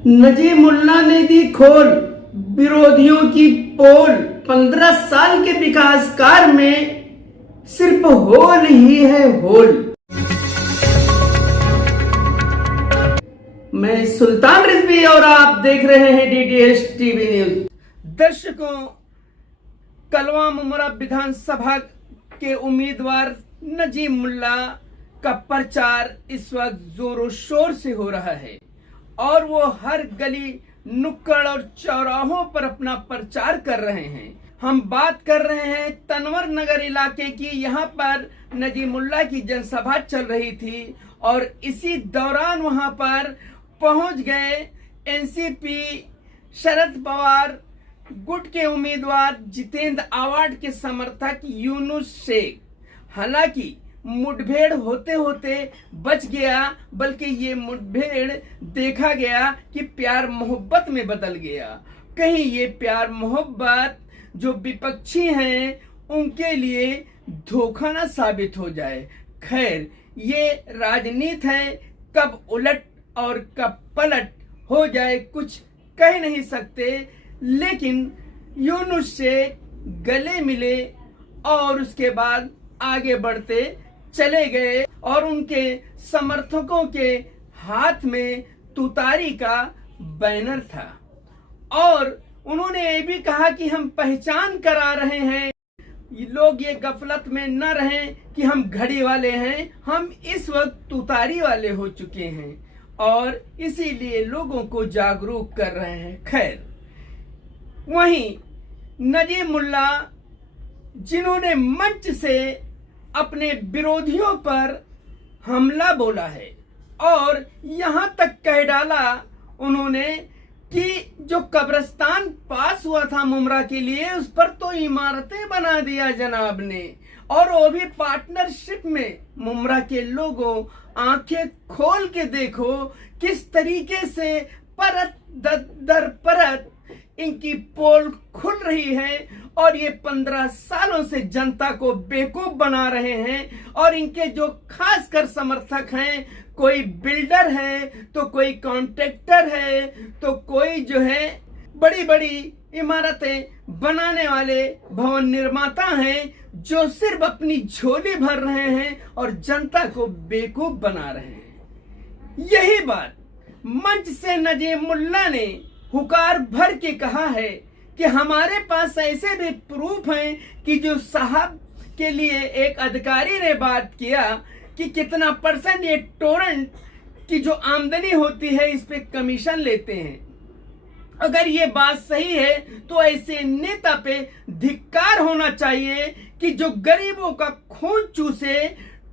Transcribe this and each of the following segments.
नजीमुल्लाह ने दी खोल, विरोधियों की पोल। 15 साल के विकास कार्य में सिर्फ होल ही है होल। मैं सुल्तान रिजवी और आप देख रहे हैं डीडीएस टीवी न्यूज। दर्शकों, कलवा मुमरा विधानसभा के उम्मीदवार नजीमुल्लाह का प्रचार इस वक्त जोरों शोर से हो रहा है और वो हर गली नुक्कड़ और चौराहों पर अपना प्रचार कर रहे हैं। हम बात कर रहे हैं तनवर नगर इलाके की। यहाँ पर नजीमुल्लाह की जनसभा चल रही थी और इसी दौरान वहां पर पहुंच गए एनसीपी शरद पवार गुट के उम्मीदवार जितेंद्र आवाड के समर्थक यूनुस शेख। हालांकि मुठभेड़ होते होते बच गया, बल्कि ये मुठभेड़ देखा गया कि प्यार मोहब्बत में बदल गया। कहीं ये प्यार मोहब्बत जो विपक्षी हैं उनके लिए धोखा ना साबित हो जाए। खैर, ये राजनीति है, कब उलट और कब पलट हो जाए कुछ कह नहीं सकते। लेकिन यूनुस से गले मिले और उसके बाद आगे बढ़ते चले गए और उनके समर्थकों के हाथ में तुतारी का बैनर था और उन्होंने ये भी कहा कि हम पहचान करा रहे हैं, लोग ये गफलत में न रहें कि हम घड़ी वाले हैं, हम इस वक्त तुतारी वाले हो चुके हैं और इसीलिए लोगों को जागरूक कर रहे हैं। खैर, वहीं नजीमुल्लाह जिन्होंने मंच से अपने विरोधियों पर हमला बोला है और यहां तक कह डाला उन्होंने कि जो कब्रिस्तान पास हुआ था मुमरा के लिए, उस पर तो इमारतें बना दिया जनाब ने, और वो भी पार्टनरशिप में। मुमरा के लोगों, आंखें खोल के देखो किस तरीके से परत दर परत इनकी पोल खुल रही है और ये 15 सालों से जनता को बेवकूफ बना रहे हैं। और इनके जो खासकर समर्थक हैं, कोई बिल्डर है तो कोई कॉन्ट्रैक्टर है तो कोई जो है बड़ी बड़ी इमारतें बनाने वाले भवन निर्माता हैं, जो सिर्फ अपनी झोली भर रहे हैं और जनता को बेवकूफ बना रहे हैं। यही बात मंच से नजीमुल्लाह ने हुकार भर के कहा है कि हमारे पास ऐसे भी प्रूफ हैं कि जो साहब के लिए एक अधिकारी ने बात किया कि कितना % ये टोरेंट की जो आमदनी होती है इस पे कमीशन लेते हैं। अगर ये बात सही है तो ऐसे नेता पे धिक्कार होना चाहिए कि जो गरीबों का खून चूसे,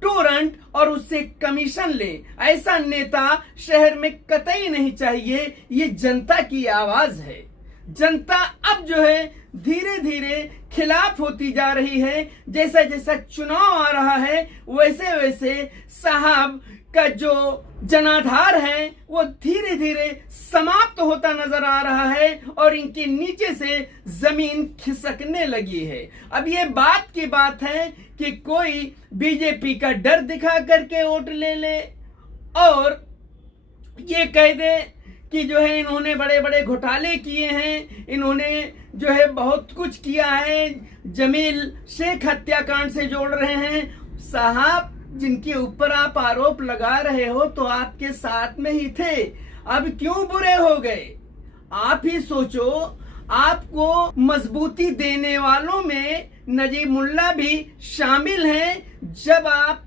टोरेंट और उससे कमीशन ले। ऐसा नेता शहर में कतई नहीं चाहिए। ये जनता की आवाज है। जनता अब जो है धीरे धीरे खिलाफ होती जा रही है। जैसा जैसा चुनाव आ रहा है वैसे वैसे साहब का जो जनाधार है वो धीरे धीरे समाप्त होता नजर आ रहा है और इनके नीचे से जमीन खिसकने लगी है। अब ये बात की बात है कि कोई बीजेपी का डर दिखा करके वोट ले ले और ये कह दे कि जो है इन्होंने बड़े बड़े घोटाले किए हैं, इन्होंने जो है बहुत कुछ किया है, जमील शेख हत्याकांड से जोड़ रहे हैं। साहब, जिनके ऊपर आप आरोप लगा रहे हो तो आपके साथ में ही थे, अब क्यों बुरे हो गए? आप ही सोचो। आपको मजबूती देने वालों में नजीमुल्लाह भी शामिल हैं। जब आप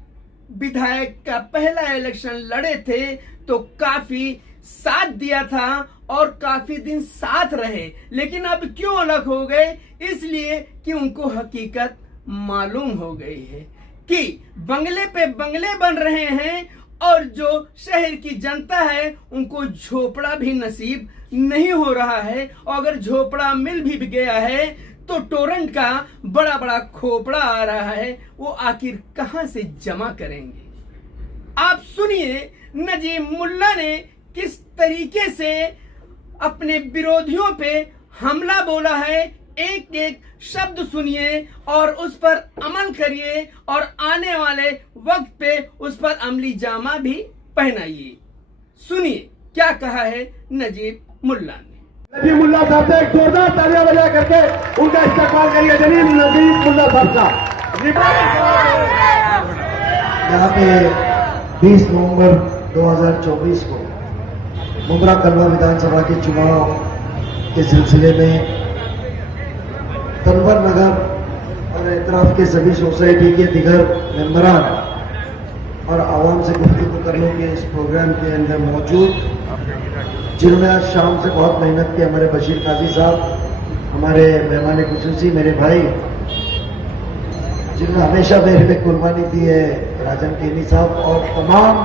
विधायक का पहला इलेक्शन लड़े थे तो काफी साथ दिया था और काफी दिन साथ रहे, लेकिन अब क्यों अलग हो गए? इसलिए कि उनको हकीकत मालूम हो गई है कि बंगले पे बंगले बन रहे हैं और जो शहर की जनता है उनको झोपड़ा भी नसीब नहीं हो रहा है। और अगर झोपड़ा मिल भी गया है तो टोरेंट का बड़ा बड़ा खोपड़ा आ रहा है, वो आखिर कहां से जमा करेंगे? आप सुनिए नजीमुल्लाह ने किस तरीके से अपने विरोधियों पे हमला बोला है। एक एक शब्द सुनिए और उस पर अमल करिए और आने वाले वक्त पे उस पर अमली जामा भी पहनाइए। सुनिए। क्या कहा है नजीब मुल्ला ने। नजीब मुल्ला साहब से एक जोरदार तालियां बजा करके उनका इस्तेमाल करिए। जलील नजीब मुल्ला साहब का यहाँ पे 20 नवंबर 2024 को मुमरा कलवा विधानसभा के चुनाव के सिलसिले में तनवर नगर और एतराफ के सभी सोसाइटी के दिगर मेंबरान और आवाम से गुफ्तगू करने के इस प्रोग्राम के अंदर मौजूद, जिन्होंने आज शाम से बहुत मेहनत की, हमारे बशीर काजी साहब, हमारे मेहमान खुसूसी मेरे भाई, जिन्होंने हमेशा मेरे पे कुर्बानी दी है, राजन केनी साहब, और तमाम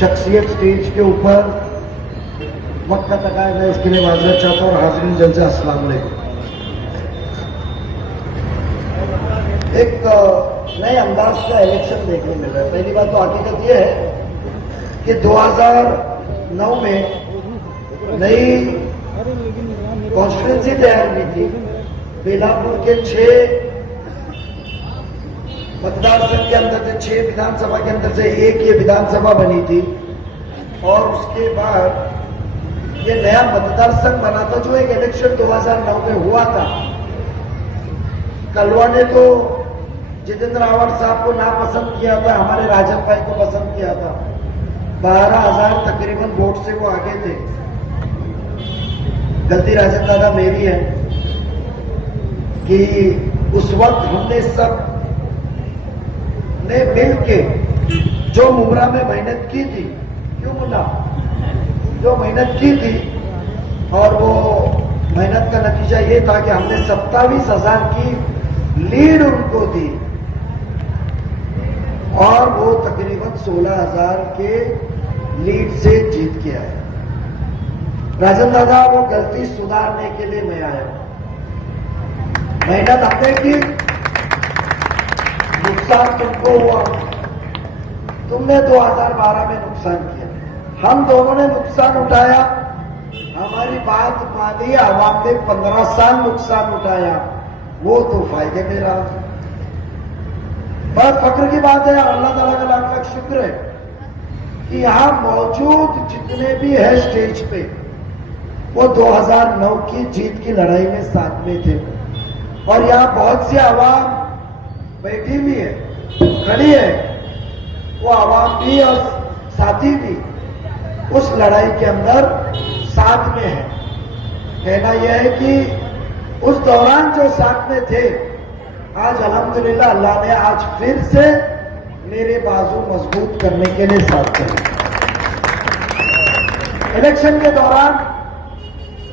शख्सियत स्टेज के ऊपर वक्त का तकाया, मैं इसके लिए माजरत चाहता हूँ। हाज़रीन जलसा, अस्सलाम वालेकुम। एक नए अंदाज का इलेक्शन देखने मिल रहा है। पहली बात तो हकीकत यह है कि 2009 में नई कॉन्स्टिट्यूंसी तैयार हुई थी। बेलापुर के 6 मतदार संघ के अंदर से 6 विधानसभा के अंदर से एक ये विधानसभा बनी थी, और उसके बाद ये नया मतदार संघ बना था जो एक इलेक्शन 2009 में हुआ था। कलवा ने तो जितेंद्र आवाड़ साहब को नापसंद किया था, हमारे राजन भाई को पसंद किया था। 12,000 तकरीबन वोट से वो आगे थे। गलती राजन दादा मेरी है कि उस वक्त हमने सब ने मिल के जो मुमरा में मेहनत की थी, क्यों मुल्ला, जो मेहनत की थी, और वो मेहनत का नतीजा ये था कि हमने 27,000 की लीड उनको दी, और वो तकरीबन 16,000 के लीड से जीत के आए। राजन दादा, वो गलती सुधारने के लिए मैं आया। मेहनत हमने की, नुकसान तुमको हुआ, तुमने 2012 में नुकसान किया, हम दोनों ने नुकसान उठाया। हमारी बात मानी, आवाम ने 15 साल नुकसान उठाया, वो तो फायदे में रहा। बहुत फक्र की बात है, अल्लाह ताला का लाख लाख शुक्र है कि यहां मौजूद जितने भी है स्टेज पे, वो 2009 की जीत की लड़ाई में साथ में थे। और यहां बहुत सी आवाम बैठी भी है, खड़ी है, वो आवाम भी और साथी भी उस लड़ाई के अंदर साथ में है। कहना यह है कि उस दौरान जो साथ में थे, आज अल्हम्दुलिल्लाह अल्लाह ने आज फिर से मेरे बाजू मजबूत करने के लिए साथ करे। इलेक्शन के दौरान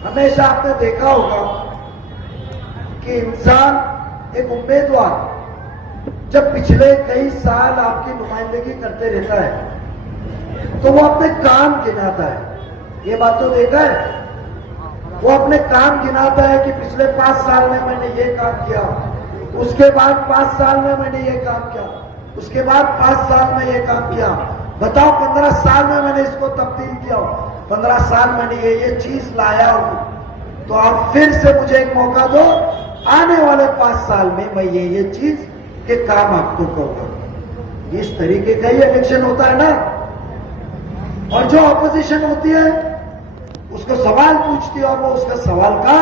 हमेशा आपने देखा होगा कि इंसान, एक उम्मीदवार जब पिछले कई साल आपकी नुमाइंदगी करते रहता है तो वो अपने काम गिनाता है। ये बात तो देखा है, वो अपने काम गिनाता है कि पिछले 5 साल में मैंने ये काम किया, उसके बाद 5 साल में मैंने ये काम किया, उसके बाद 5 साल में ये काम किया। बताओ 15 साल में मैंने इसको तब्दील किया, 15 साल मैंने ये चीज लाया हूं, तो आप फिर से मुझे एक मौका दो, आने वाले 5 साल में मैं ये चीज के काम आपको करूंगा। इस तरीके का ही इलेक्शन होता है ना। और जो ऑपोजिशन होती है उसको सवाल पूछती है और वो उसका सवाल का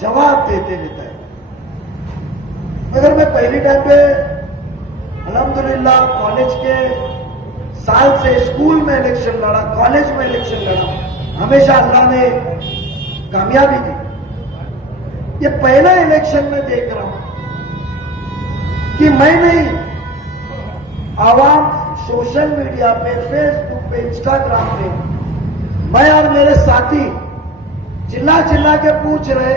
जवाब देते रहता है। मगर मैं पहली टाइम पे अल्हम्दुलिल्लाह कॉलेज के साल से स्कूल में इलेक्शन लड़ा, कॉलेज में इलेक्शन लड़ा, हमेशा अल्लाह ने कामयाबी दी। ये पहला इलेक्शन में देख रहा हूं कि मैं नहीं, आवाम सोशल मीडिया पे, फेसबुक पे, इंस्टाग्राम पे, मैं और मेरे साथी चिल्ला चिल्ला के पूछ रहे,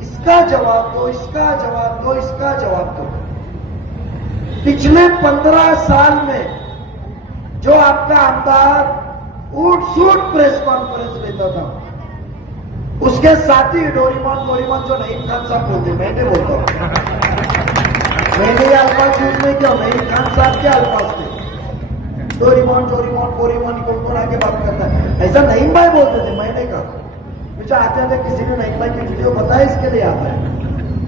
इसका जवाब दो, इसका जवाब दो, इसका जवाब दो। पिछले 15 साल में जो आपका आमदार उठ सूट प्रेस कॉन्फ्रेंस लेता था, उसके साथी डोरीमोन जो नईम खान साहब बोलते, मैंने बोलता हूं, मैंने ये अल्फाज यूज नहीं किया, नईम खान साहब के अल्फाज थे। डोरीमोन कौन आगे बात करता है, ऐसा नईम भाई बोलते थे। मैंने कहा मुझे आते आते किसी ने नईम भाई की वीडियो बताया, इसके लिए आता है।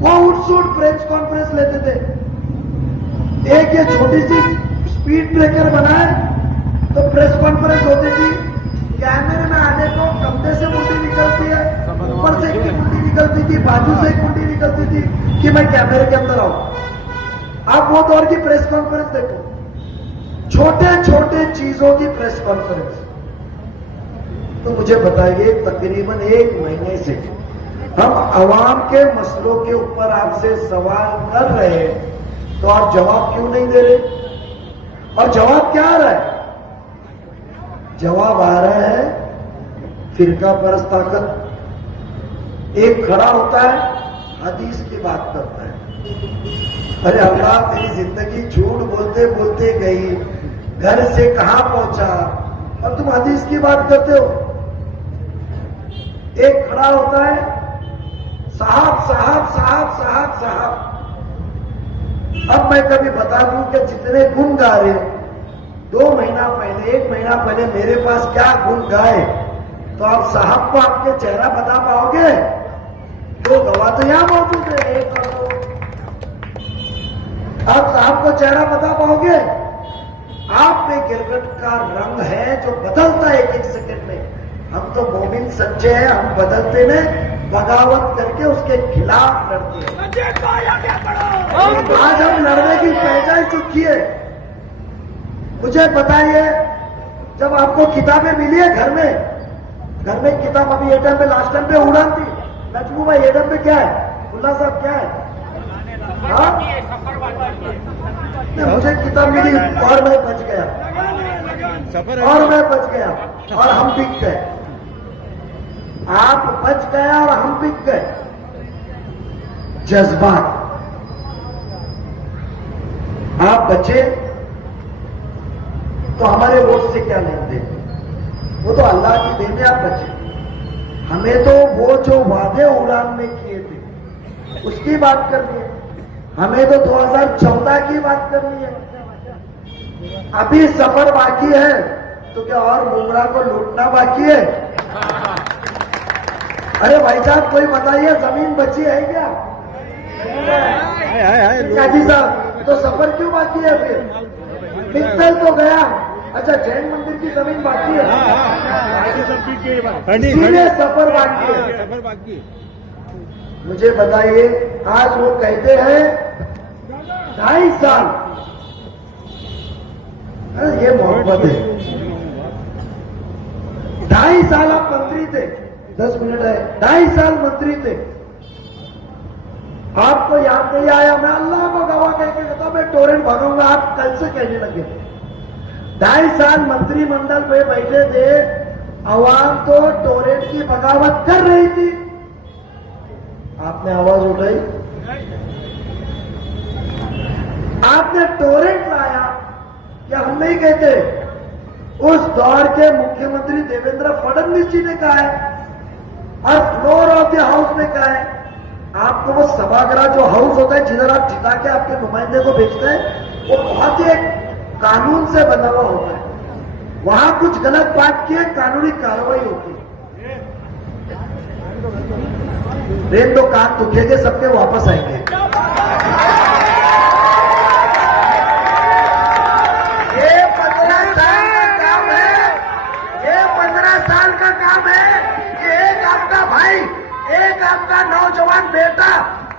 वो उठ सूट प्रेस कॉन्फ्रेंस लेते थे। एक ये छोटी सी स्पीड ब्रेकर बनाए तो प्रेस कॉन्फ्रेंस होती थी, कैमरे में आने को कंधे से मुंडी निकलती है, ऊपर से एक मुंडी निकलती थी, बाजू से एक मुंडी निकलती थी कि मैं कैमरे के अंदर आऊं। आप वो दौर की प्रेस कॉन्फ्रेंस देखो, छोटे छोटे चीजों की प्रेस कॉन्फ्रेंस। तो मुझे बताइए, तकरीबन 1 महीने से हम आवाम के मसलों के ऊपर आपसे सवाल कर रहे हैं, तो आप जवाब क्यों नहीं दे रहे? और जवाब क्या आ रहा है? जवाब आ रहा है फिरका परस्त ताकत। एक खड़ा होता है, हदीस की बात करता है। अरे अल्लाह, तेरी जिंदगी झूठ बोलते बोलते गई, घर से कहां पहुंचा और तुम हदीस की बात करते हो। एक खड़ा होता है, साहब साहब साहब साहब साहब। अब मैं कभी बता दूं कि जितने गुण गा रहे, 2 महीना पहले 1 महीना पहले मेरे पास क्या गुण गाए, तो आप साहब को आपके चेहरा बता पाओगे? 2 गवाह तो यहां मौजूद है, 1 और 2। आप साहब को चेहरा बता पाओगे? आप में गिरगट का रंग है जो बदलता है 1-1 सेकंड में। हम तो मोमिन सच्चे हैं, हम बदलते में बगावत करके उसके खिलाफ लड़ते हैं। आज हम लड़ने की पहचान चुकी है। मुझे बताइए, जब आपको किताबें मिली है घर में किताब, अभी एटम पे लास्ट टाइम पे उड़ान थी, नजमू भाई एटम पे क्या है? मुल्ला साहब क्या है? मुझे किताब मिली और मैं बच गया, और मैं बच गया, और हम बिक गए। आप बच गया और हम बिक गए। जज्बात, आप बचे तो हमारे वोट से क्या लेन देन? वो तो अल्लाह की देन है, आप बचे। हमें तो वो जो वादे उड़ान में किए थे उसकी बात करनी है। हमें तो 2014 की बात करनी है। अभी सफर बाकी है, तो क्या और मुमरा को लूटना बाकी है? अरे भाई साहब, कोई बताइए, जमीन बची है क्या? काजी साहब, तो सफर क्यों बाकी है फिर? मित्तल तो गया, अच्छा जैन मंदिर की जमीन बाकी है, सीधे सफर बाकी है। मुझे बताइए, आज वो कहते हैं 2.5 साल, ये मोहब्बत है। 2.5 साल आप मंत्री थे, 10 मिनट है, 2.5 साल मंत्री थे, आपको याद नहीं आया? मैं अल्लाह को गवाह कह के कहता मैं टोरेंट भगाऊंगा, आप कल से कहने लगे। 2.5 साल मंत्रिमंडल में बैठे थे, आवाम तो टोरेंट की बगावत कर रही थी, आपने आवाज उठाई, आपने टोरेंट लाया। क्या हम नहीं कहते? उस दौर के मुख्यमंत्री देवेंद्र फडणवीस जी ने कहा है, और फ्लोर ऑफ द हाउस में कहा है, आपको वो सभागृह जो हाउस होता है जिधर आप जिता के आपके नुमाइंदे को भेजते हैं, वो बहुत ही एक कानून से बना हुआ होता है। वहां कुछ गलत बात की है, कानूनी कार्रवाई होती है। रेन दो, कान दुखेंगे, सबके वापस आएंगे। ये 15 साल का काम है, ये 15 साल का काम है कि एक आपका भाई, एक आपका नौजवान बेटा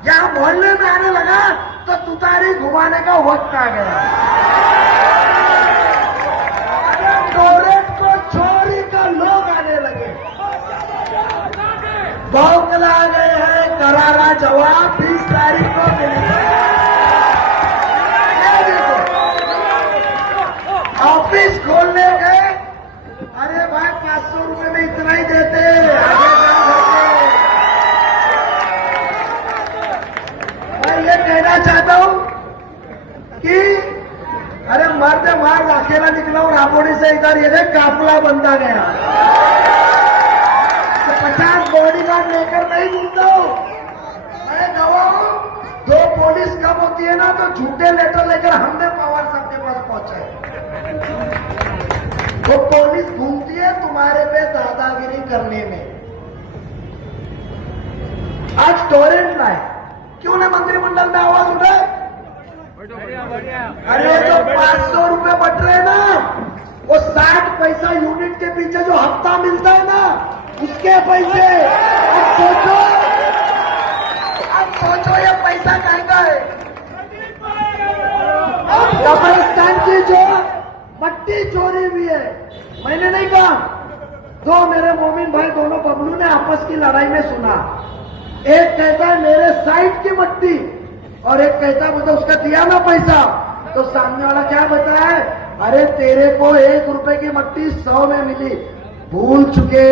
यहां मोहल्ले में आने लगा तो तुतारी घुमाने का वक्त आ गया। टोरेंट को चोरी का लोग आने लगे, बौखला गए हैं, करारा जवाब 20 तारीख को मिलेगा। ऑफिस खोलने गए, अरे भाई 500 रुपए में इतना ही देते, मैं ये कहना चाहता हूं कि अरे मर्द मार अकेला निकला और रापोड़ी से इधर ये देख काफिला बनता गया। 50 बॉडीगार्ड लेकर नहीं घूमता हूं, मैं गवाह हूं। 2 पुलिस कब होती है ना, तो झूठे लेटर लेकर हमने पावर सबके पास पहुंचाए। वो पुलिस घूमती है तुम्हारे पे दादागिरी करने में। आज टोरेंट लाए, क्यों ना मंत्रिमंडल में आवाज उठाए? अरे जो 500 रुपए बट रहे ना, वो 60 पैसा यूनिट के पीछे जो हफ्ता मिलता है ना, उसके पैसे। अब सोचो ये पैसा कहेगा है। कब्रिस्तान की जो मट्टी चोरी हुई है, मैंने नहीं कहा, दो मेरे मोमिन भाई दोनों बबलू ने आपस की लड़ाई में सुना। एक कहता है मेरे साइड की मट्टी, और एक कहता है बोलता उसका दिया ना पैसा। तो सामने वाला क्या बताया है, अरे तेरे को 1 रुपए की मट्टी 100 में मिली। भूल चुके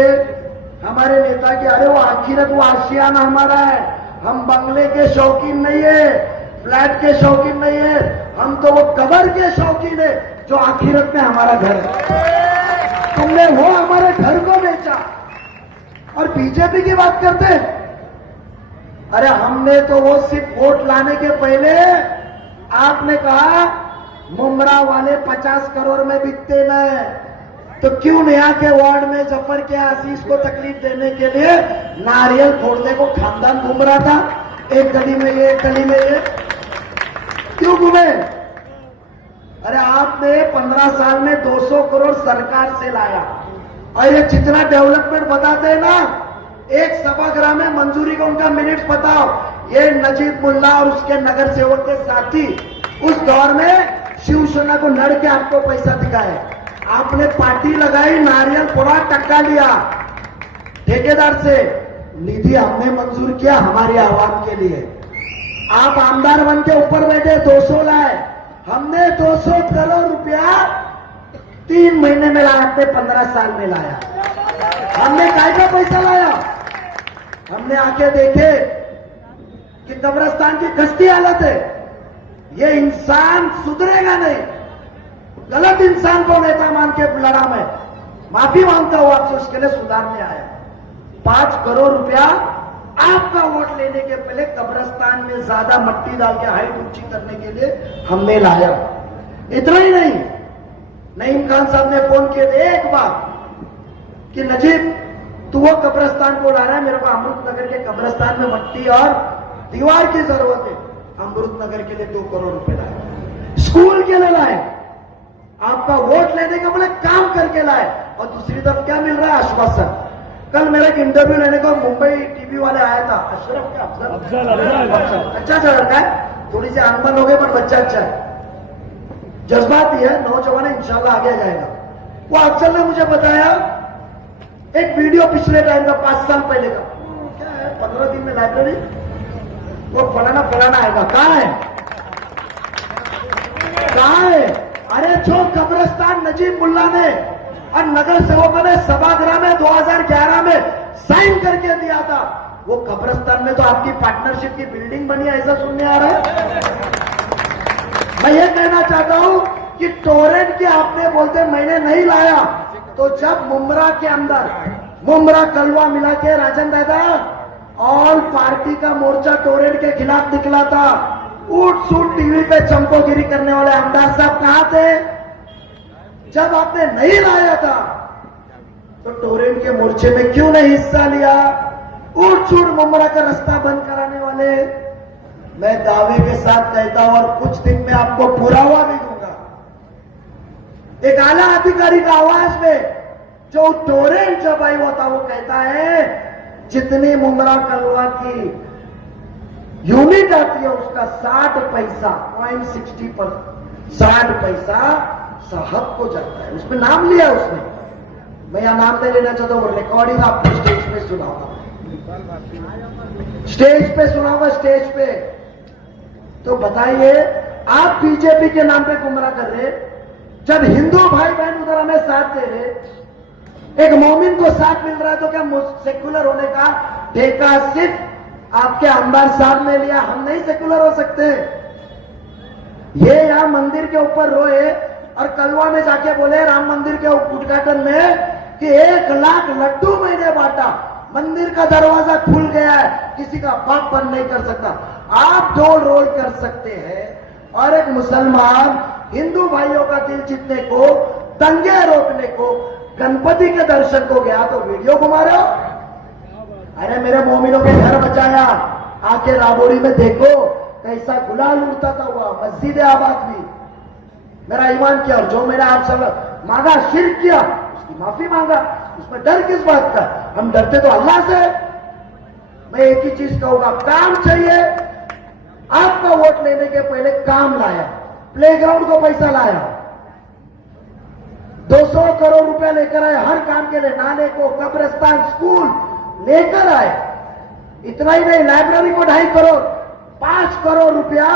हमारे नेता की, अरे वो आखिरत वो आशियाना हमारा है। हम बंगले के शौकीन नहीं है, फ्लैट के शौकीन नहीं है, हम तो वो कब्र के शौकीन है जो आखिरत में हमारा घर है। तुमने वो हमारे घर को बेचा और बीजेपी की बात करते हैं। अरे हमने तो वो सिर्फ वोट लाने के पहले आपने कहा मुमरा वाले 50 करोड़ में बिकते न, तो क्यों यहाँ के वार्ड में जफर के आशीष को तकलीफ देने के लिए नारियल फोड़ने को खानदान घूम रहा था, एक गली में ये एक गली में ये, क्यों घूमे? अरे आपने 15 साल में 200 करोड़ सरकार से लाया, और ये जितना डेवलपमेंट बताते हैं ना, एक सभागृह में मंजूरी का उनका मिनट्स बताओ। ये नजीब मुल्ला और उसके नगर सेवक के साथी उस दौर में शिवसेना को लड़ के आपको पैसा दिखाए। आपने पार्टी लगाई, नारियल फोड़ा, टक्का लिया ठेकेदार से, निधि हमने मंजूर किया हमारी आवाम के लिए। आप आमदार बन के ऊपर बैठे, 200 लाए, हमने 200 करोड़ रुपया 3 महीने में लाया, आपने 15 साल में लाया। हमने काय का पैसा लाया? हमने आके देखे कि कब्रिस्तान की कस्ती हालत है, ये इंसान सुधरेगा नहीं। गलत इंसान को नेता मान के लड़ा, मैं माफी मांगता हूं आपसे, उसके लिए सुधारने आया। 5 करोड़ रुपया आपका वोट लेने के पहले कब्रिस्तान में ज्यादा मट्टी डाल के हाइट ऊंची करने के लिए हमने लाया। इतना ही नहीं, नईम खान साहब ने फोन किए थे एक बार कि नजीब तू वो कब्रिस्तान को ला रहा है, मेरे को अमृत नगर के कब्रिस्तान में मट्टी और दीवार की जरूरत है, अमृत नगर के लिए 2 करोड़ रुपए लाए, स्कूल के लिए लाए, आपका वोट लेने का बोले काम करके लाए। और दूसरी तरफ क्या मिल रहा है? आश्वासन। कल मेरा एक इंटरव्यू लेने को मुंबई टीवी वाले आया था, अशरफ क्या अफजल, अच्छा लड़का है, थोड़ी सी अनबन हो गई पर बच्चा अच्छा है, जज्बाती है, नौजवान है, इंशाल्लाह आगे जाएगा। वो अफजल ने मुझे बताया एक वीडियो पिछले टाइम का 5 साल पहले का, क्या है 15 दिन में लाइब्रेरी वो फलाना आएगा, कहां है? अरे जो कब्रिस्तान नजीब मुल्ला ने और नगर सेवकों ने सभागृह में 2011 में साइन करके दिया था, वो कब्रिस्तान में तो आपकी पार्टनरशिप की बिल्डिंग बनी है, ऐसा सुनने आ रहा है। मैं ये कहना चाहता हूं कि टोरेंट के आपने बोलते मैंने नहीं लाया, तो जब मुमरा के अंदर मुमरा कलवा मिला के राजन दादा ऑल पार्टी का मोर्चा टोरेंट के खिलाफ निकला था, उठ सूट टीवी पे चंपोगिरी करने वाले आमदार साहब कहां थे जब आपने नहीं लाया था? तो टोरेंट के मोर्चे में क्यों नहीं हिस्सा लिया? उठ सूट मुमरा का रास्ता बंद कराने वाले, मैं दावे के साथ कहता हूं और कुछ दिन में आपको पुरावा भी दूंगा। एक आला अधिकारी का आवाज में जो टोरेंट जब आई होता वो कहता है जितनी मुमरा कलवा की यूनिट आती है उसका 60 पैसा 0.60 पर 60 पैसा साहब को जाता है। उसमें नाम लिया उसने, मैं यहां नाम नहीं लेना चाहता हूं, रिकॉर्डिंग आपको स्टेज पे सुनाऊंगा, स्टेज पे। तो बताइए आप बीजेपी के नाम पे गुमराह कर रहे, जब हिंदू भाई बहन उधर हमें साथ दे रहे, एक मोमिन को साथ मिल रहा है, तो क्या सेकुलर होने का ठेका सिर्फ आपके आमदार साहब ने लिया? हम नहीं सेकुलर हो सकते। ये यहां मंदिर के ऊपर रोए और कलवा में जाके बोले राम मंदिर के उद्घाटन में कि 1 लाख लड्डू मैंने बांटा, मंदिर का दरवाजा खुल गया है, किसी का बाप बंद नहीं कर सकता। आप 2 रोल कर सकते हैं, और एक मुसलमान हिंदू भाइयों का दिल जीतने को, दंगे रोकने को, गणपति के दर्शन को गया तो वीडियो घुमा रहे हो। अरे मेरे मोमिनों के घर बचाया, आके राबोड़ी में देखो कैसा गुलाल उड़ता था हुआ, मस्जिद आबाद भी। मेरा ईमान किया, और जो मेरा आप सब मांगा, शिर्क किया, उसकी माफी मांगा, उसमें डर किस बात का? हम डरते तो अल्लाह से। मैं एक ही चीज कहूंगा, काम चाहिए। आपका वोट लेने के पहले काम लाया, प्लेग्राउंड को पैसा लाया, 200 करोड़ रुपया लेकर आए हर काम के लिए, नाले को, कब्रिस्तान, स्कूल लेकर आए। इतना ही नहीं, लाइब्रेरी को 2.5 करोड़, 5 करोड़ रुपया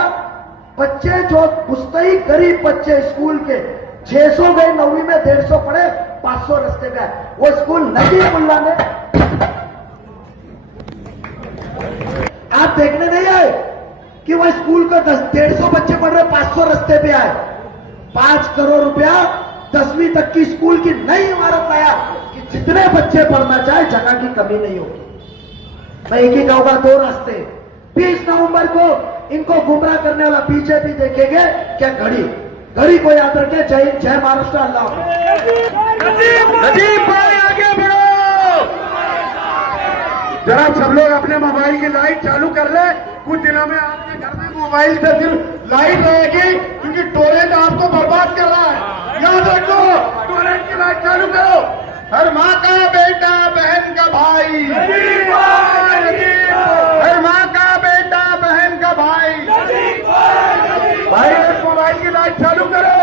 बच्चे जो मुस्तही गरीब बच्चे स्कूल के 600 गए 9वीं में, 150 पढ़े, 500 रस्ते पे आए। वो स्कूल नजीब मुल्ला ने, आप देखने नहीं आए कि वो स्कूल को 150 बच्चे पढ़ रहे, 500 रस्ते पे आए। 5 करोड़ रुपया 10वीं तक की स्कूल की नई इमारत लाया कि जितने बच्चे पढ़ना चाहे जगह की कमी नहीं होगी। मैं एक ही कहूंगा, 2 रास्ते। 20 नवंबर को इनको गुमराह करने वाला बीजेपी देखेंगे क्या? घड़ी को याद रखे। जय हिंद, जय महाराष्ट्र, अल्लाह नजीब भाई आगे बढ़ो। जरा सब लोग अपने मोबाइल की लाइट चालू कर ले। कुछ दिनों में आपके घर में मोबाइल से सिर्फ लाइट रहेगी, क्योंकि टोरेंट आपको बर्बाद कर रहा है। याद रखो, टोरेंट की लाइट चालू करो। हर माँ का बेटा, बहन का भाई, हर माँ का बेटा, बहन का भाई। भाई मोबाइल की लाइट चालू करो।